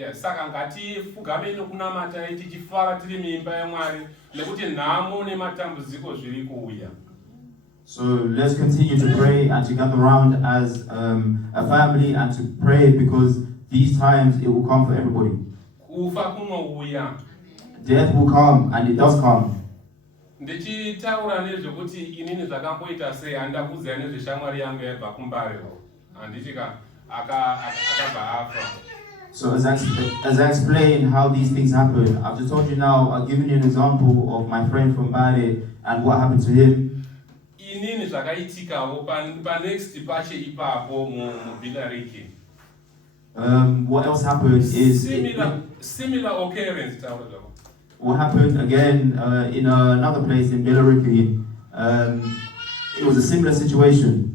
Yes, saka ngatifugameni kunamata tichifara tiri muimba yaMwari nekuti nhamo nematambudziko zviri kuuya. So let's continue to pray and to gather around as a family and to pray because these times it will come for everybody. Kufa kunouya. Death will come and it does come. Ndichitaura nezvekuti inini zvakamboita sei handakudza nezveshamwari yangu yabva kumbariro handichika akabva afa. So as I explain how these things happen, I've just told you now, I've given you an example of my friend from Bari and what happened to him. Inini zvakaitikawo pa next pache ipapo muBilariki. What else happened is similar occurrence. What happened again in another place in Belarus. It was a similar situation.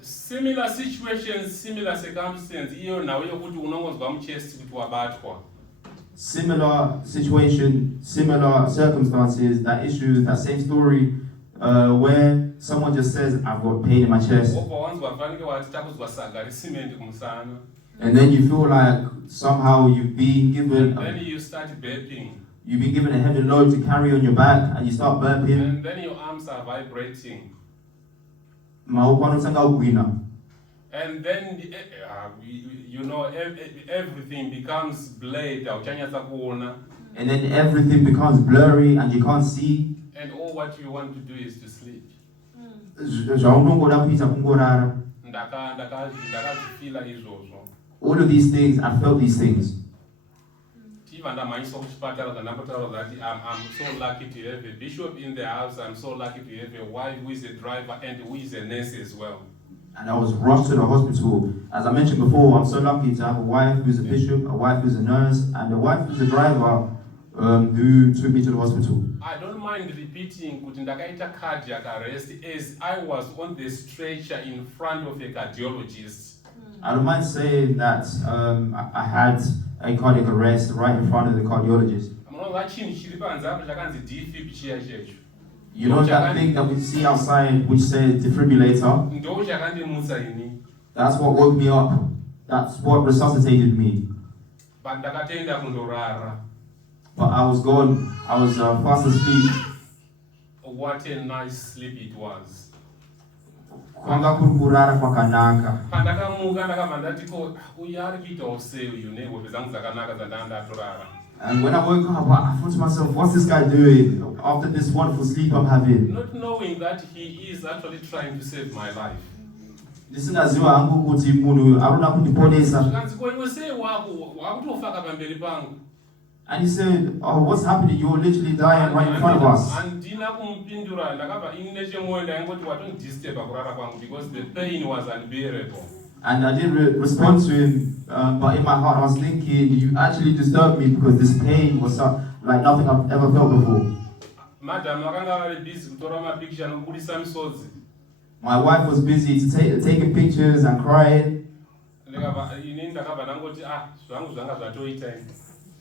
Similar situations, similar circumstances. Iyo nawe yokuti unongozwa muchest kuti wabatwa. Similar situation, similar circumstances, that issue, that same story, where someone just says, I've got pain in my chest. And then you feel like somehow you've been given... Then you start burping. You've been given a heavy load to carry on your back and you start burping. And then your arms are vibrating. And then, you know, everything becomes blurred. And then everything becomes blurry and you can't see. And all what you want to do is to sleep. All of these things, I felt these things. I'm so lucky to have a bishop in the house. I'm so lucky to have a wife who is a driver and who is a nurse as well. And I was rushed to the hospital. As I mentioned before, I'm so lucky to have a wife who's a bishop, a wife who's a nurse, and a wife who's a driver who took me to the hospital. I don't mind repeating kuti ndakaita cardiac arrest as I was on the stretcher in front of a cardiologist. I don't mind saying that I had a cardiac arrest right in front of the cardiologist. You know that thing that we see outside which says defibrillator? That's what woke me up. That's what resuscitated me. But I was gone. I was fast asleep. What a nice sleep it was. And when I woke up, I thought to myself, what's this guy doing after this wonderful sleep I'm having? Not knowing that he is actually trying to save my life. And he said, oh, what's happening? You're literally dying right in front of us. Because the pain was unbearable. And I didn't respond to him, but in my heart I was thinking, you actually disturbed me because this pain was like nothing I've ever felt before. My wife was busy taking pictures and crying.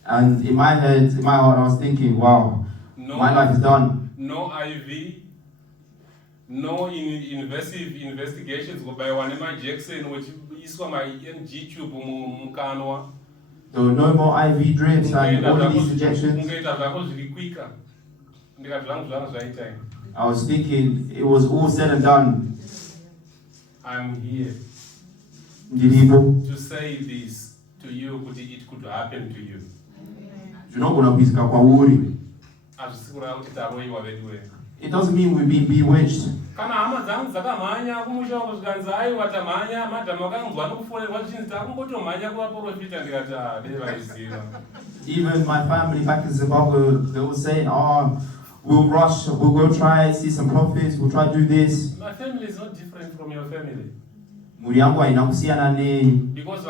And in my head, in my heart, I was thinking, wow, my life is done. No IV, no invasive investigations by Wanema Jackson, which is my NG tube. So no more IV drips and all of these injections. I was thinking, it was all said and done. I'm here to say this to you, it could happen to you. It doesn't mean we're being bewitched. Even my family back in Zimbabwe, they were saying, oh, we'll rush, we'll go try see some prophets, we'll try to do this. My family is not different from your family. Because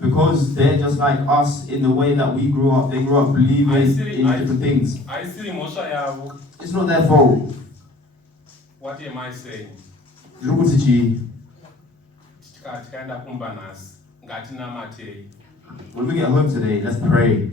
because they're just like us in the way that we grew up. They grew up believing in different things. It's not their fault. What am I saying? When we get home today, let's pray.